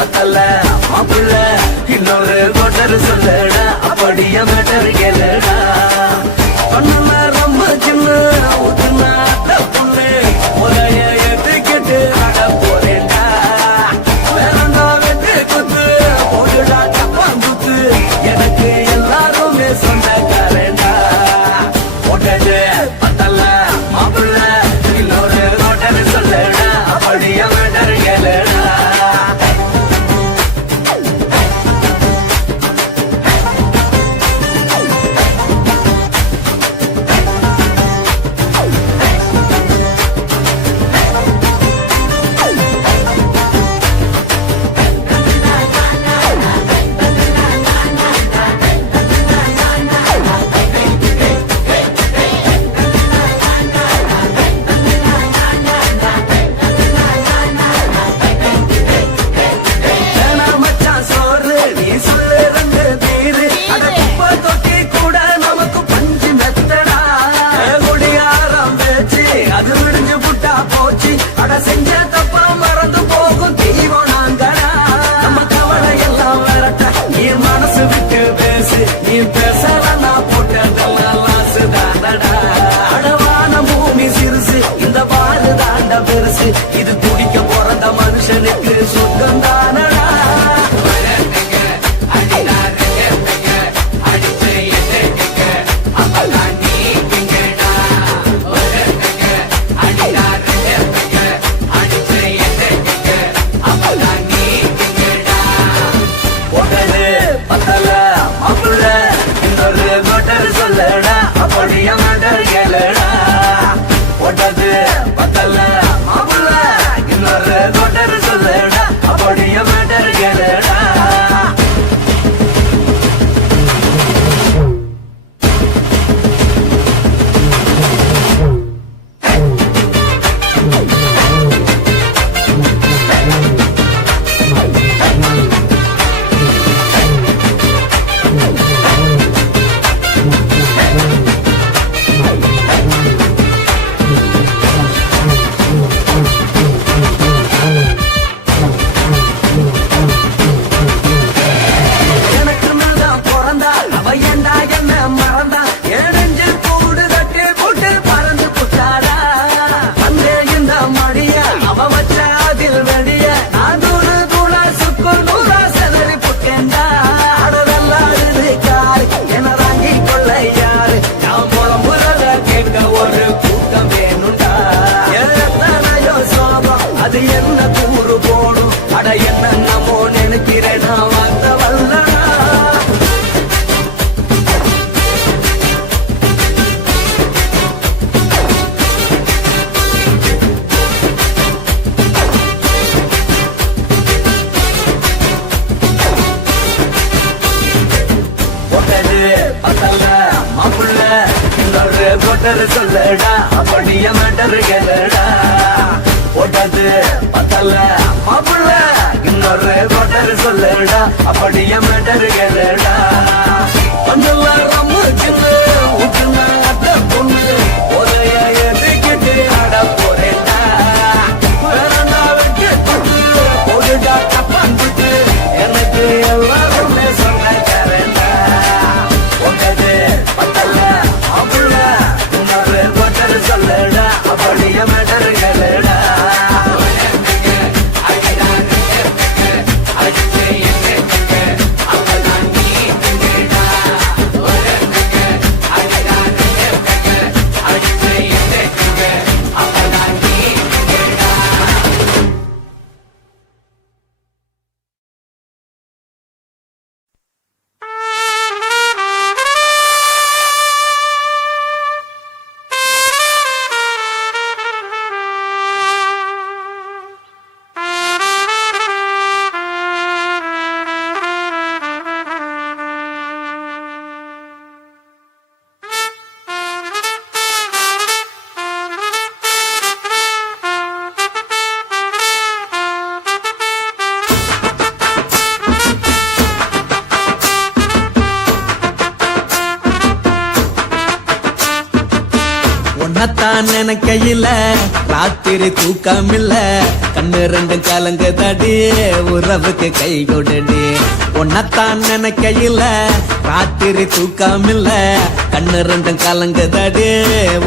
பத்தல மாப்புள்ள இன்னொரு கோட்டர் சொல்லடா அப்படியே மேட்டர் கேளுடா பண்ணல ரொம்ப சின்ன ஊத்துனா புண்ணு முறைய ஏத்துக்கிட்டு ஆட போறேன்டா வேறண்டா வெட்டு குத்து போடுடா தப்பான் குத்து எனக்கு எல்லாருமே சொந்தக்காரேண்டா போட்டது பத்தல மாப்புள்ள இன்னொரு கோட்டர் சொல்லடா அப்படியே மேட்டர் கேளுடா செஞ்ச தப்பா மறந்து போகும் தீவம் நாங்கடா நம்ம கவலை எல்லாம் வரட்ட நீ மனசு விட்டு பேசு நீ பேசலாம் நான் போட்டதெல்லாம் லாசு தாண்டடா அடவான பூமி சிறுசு இந்த வாரு தாண்ட பெருசு இது குடிக்க பிறந்த மனுஷனுக்கு சொந்தம் தானடா சொல்லடா அப்படியே மேட்டர் கேளுடா போட்டது பத்தல மாப்புள்ள இன்னொரு கோட்டர் சொல்லடா அப்படியே மேட்டர் கேளுடா ஒரு கூட்டம் வேணுண்டா எத்தனையோ சோகம் அது என்ன கூறு போடும் அட என்ன நம்மோ நினைக்கிறேன் நான் வந்த வல்லடா போட்டது பத்தல மாப்புள்ள இன்னொரு கோட்டர் சொல்லடா அப்படியே மேட்டர் கேளுடா போட்டது பத்தல மாப்புள்ள இன்னொரு கோட்டர் சொல்லடா அப்படியே மேட்டர் கேளுடா கொஞ்சம் ரம்மு சின்ன ஊத்துனா அத்த பொண்ணு உதய எதுக்கிட்டு ஆட போறேன்டா வேறண்டா வெட்டு குத்து போடுடா தப்பான் குத்து எனக்கு எல்லாருமே சொந்தக்காரேன்டா போட்டது பத்தல மாப்புள்ள இன்னொரு கோட்டர் சொல்லடா அப்படியே மேட்டர் கேளுடா நினைக்கையில ராத்திரி தூக்கமில்ல கண்ணு ரெண்டும் கலங்குதடி உறவுக்கு கை கொடுடி உன்னத்தான் நினைக்கையில ராத்திரி தூக்கமில்ல கண்ணு ரெண்டும் கலங்குதடி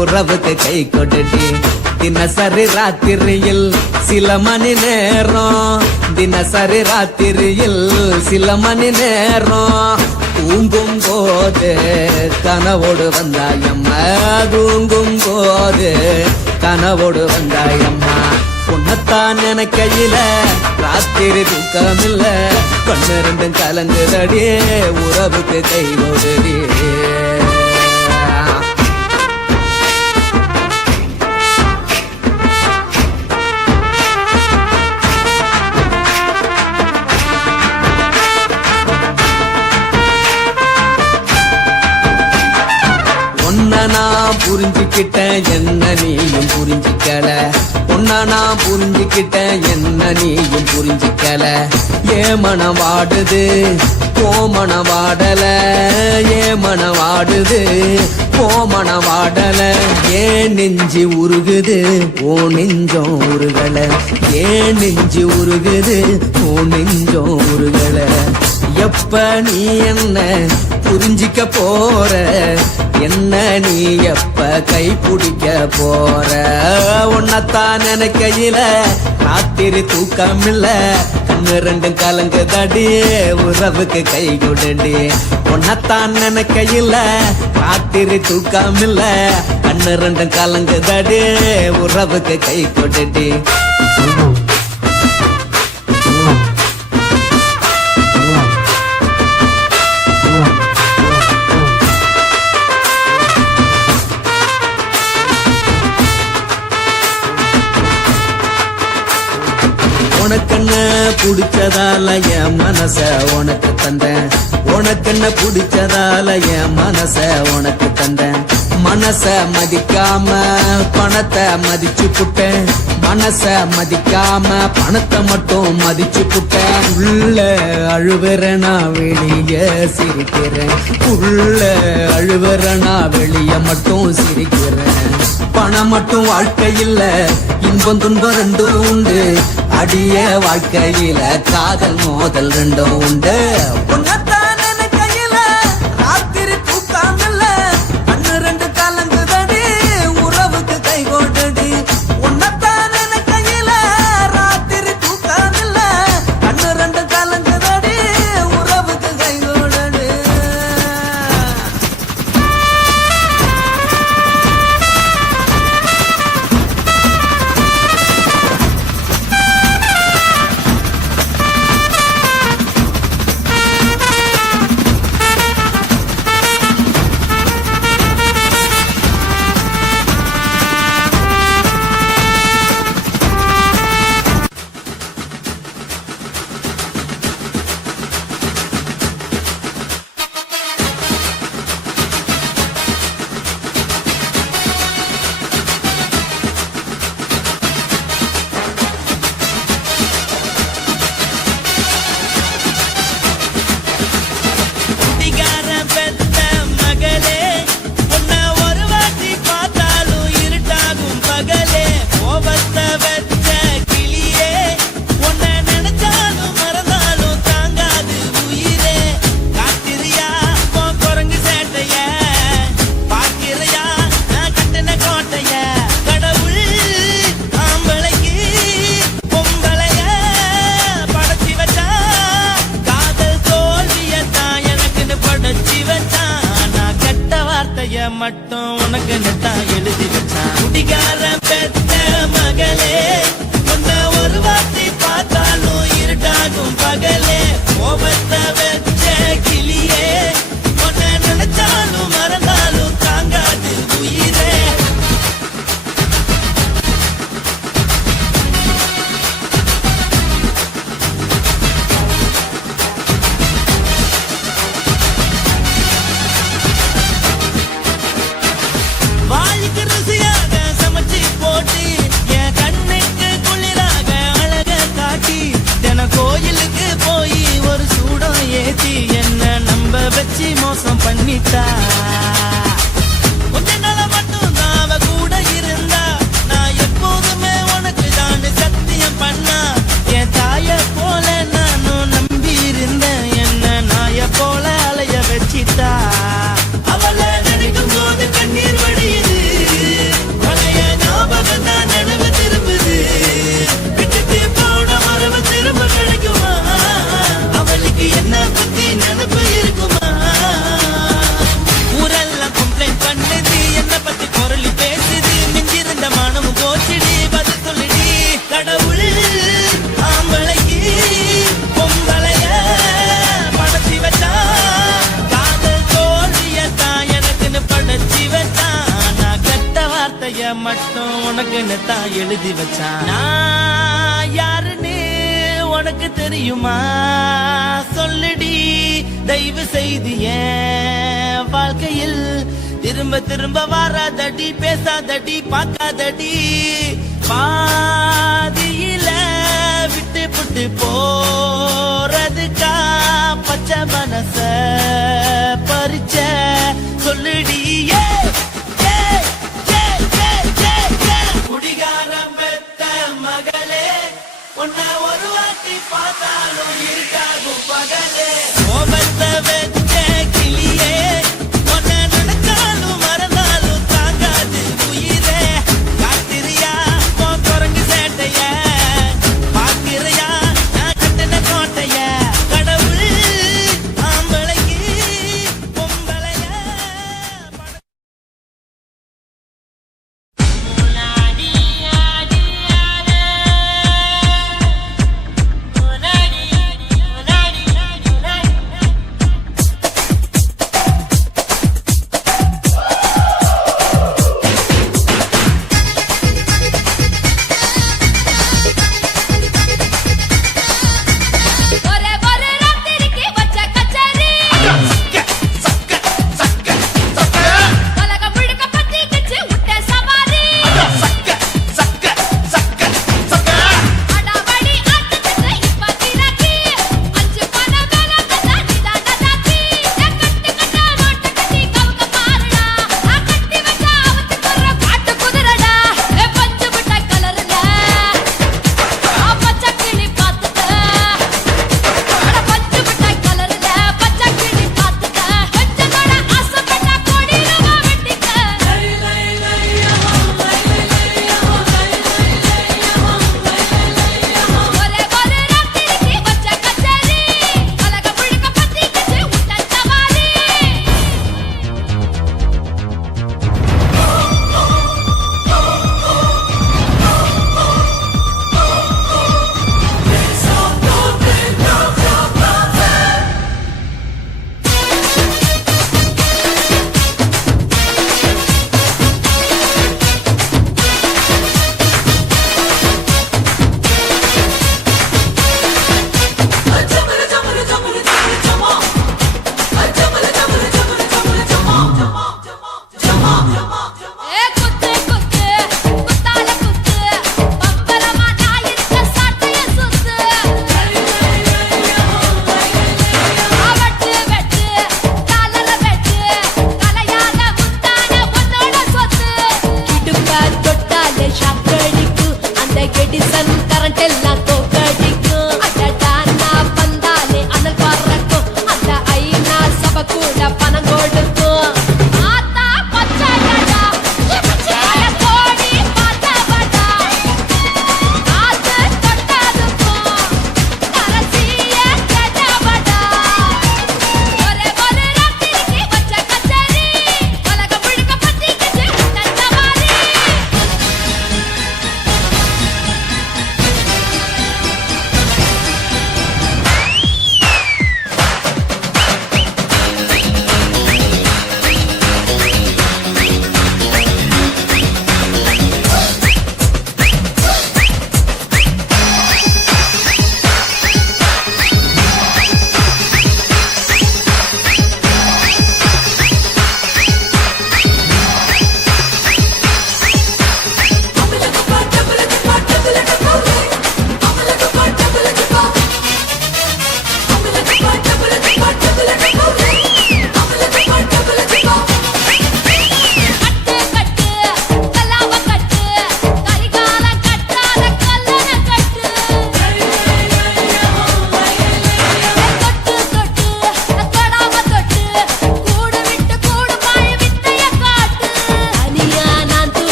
உறவுக்கு கை கொடுடி தினசரி ராத்திரியில் சில மணி நேரம் தினசரி ராத்திரியில் சில மணி நேரம் தூங்கும் போது கனவோடு வந்தாயம்மா தூங்கும் போது கனவோடு வந்தாயம்மா உன்னத்தான் நினைக்கையில ராத்திரி தூக்கமில்ல கண்ணு ரெண்டும் கலங்குதடி உறவுக்கு கை கொடுடி நான் புரிஞ்சுக்கிட்டேன் என்ன நீயும் புரிஞ்சுக்கல உன்ன நான் புரிஞ்சுக்கிட்டேன் என்ன நீயும் புரிஞ்சுக்கல ஏ மனம் வாடுது போ மனம் வாடல ஏ மனம் வாடுது போ மனம் வாடல ஏன் நெஞ்சு உருகுது ஓ நெஞ்சம் உருகல ஏன் நெஞ்சு உருகுது ஓ நெஞ்சம் உருகல எப்ப நீ என்ன புரிஞ்சிக்க போற என்ன நீ எப்ப கை பிடிக்க போற உன்னத்தான் நினைக்கையில ராத்திரி தூக்கமில்ல கண்ணு ரெண்டும் கலங்குதடி உறவுக்கு கை கொடுடி உன்னத்தான் நினைக்கையில ராத்திரி தூக்கமில்ல கண்ணு ரெண்டும் கலங்குதடி உறவுக்கு கை கொடுடி உனக்கென்ன பிடிச்சதால என் மனச உனக்கு தந்தேன் உனக்கென்ன பிடிச்சதால என் மனச உனக்கு தந்தேன் மனச மதிக்காம பணத்தை மதிச்சு புட்டேன் மனச மதிக்காம பணத்தை மட்டும் மதிச்சு புட்டேன் உள்ள அழுவுறனா வெளிய சிரிக்கிறேன் உள்ள அழுவுறனா வெளிய மட்டும் சிரிக்கிறேன் பணம் மட்டும் வாழ்க்கையில் இன்பம் துன்பம் ரெண்டும் உண்டு அடிய வாழ்க்கையில காதல் மோதல் ரெண்டும் உண்டு உன்னத்தான் நினைக்கையில ராத்திரி தூக்கமில்ல கண்ணு ரெண்டு கலங்குதடி உறவுக்கு கை கொடுடி உன்னத்தான் நினைக்கையில ராத்திரி தூக்கமில்ல கண்ணு ரெண்டு கலங்குதடி உறவுக்கு கை கொடுடி மட்டும் உனக்கு நெட்டா எழுதி வச்சான் குடிகார பெத்த மகளே உனக்குன்னு தான் எழுதி வச்சான். நான் யாருன்னு உனக்கு தெரியுமா சொல்லுடி, தயவு செய்து என் வாழ்க்கையில் திரும்ப திரும்ப வராதடி, பேசாதடி, பார்க்காதடி. பாதியில விட்டு புட்டு போறதுக்கா பச்சை மனச பறிச்ச சொல்லுடி. குடிகாரம் பெத்த மகளே, உன்னை ஒரு வாட்டி பார்த்தாலும் இருக்காகும் பகலே. கோபத்தை வச்ச கிளியே, உன்னை நினைச்சாலும் மறந்தாலும் தாங்காது உயிரே. காத்திரியா உன் குரங்கு சேட்டைய, பார்க்கிறியா நான் கட்டின கோட்டைய. கடவுள் ஆம்பளைக்கு பொம்பளைய